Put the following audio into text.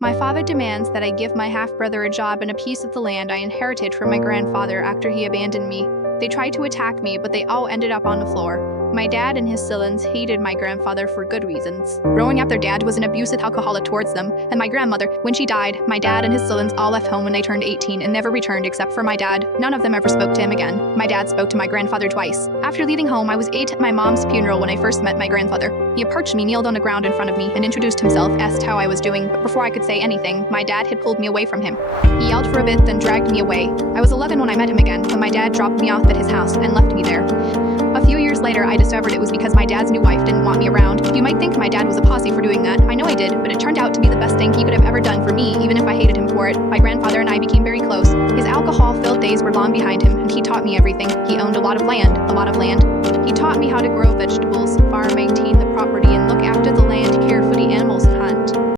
My father demands that I give my half-brother a job and a piece of the land I inherited from my grandfather after he abandoned me. They tried to attack me, but they all ended up on the floor. My dad and his siblings hated my grandfather for good reasons. Growing up, their dad was an abusive alcoholic towards them, and my grandmother, when she died, my dad and his siblings all left home when they turned 18 and never returned except for my dad. None of them ever spoke to him again. My dad spoke to my grandfather twice. After leaving home, I was 8 at my mom's funeral when I first met my grandfather. He approached me, kneeled on the ground in front of me, and introduced himself, asked how I was doing, but before I could say anything, my dad had pulled me away from him. He yelled for a bit, then dragged me away. I was 11 when I met him again, when my dad dropped me off at his house and left me there. A few years later, I discovered it was because my dad's new wife didn't want me around. You might think my dad was a posse for doing that. I know I did, but it turned out to be the best thing he could have ever done for me, even if I hated him for it. My grandfather and I became very close. His alcohol-filled days were long behind him, and he taught me everything. He owned a lot of land. He taught me how to grow vegetables, farm, maintain the property, and look after the land carefully.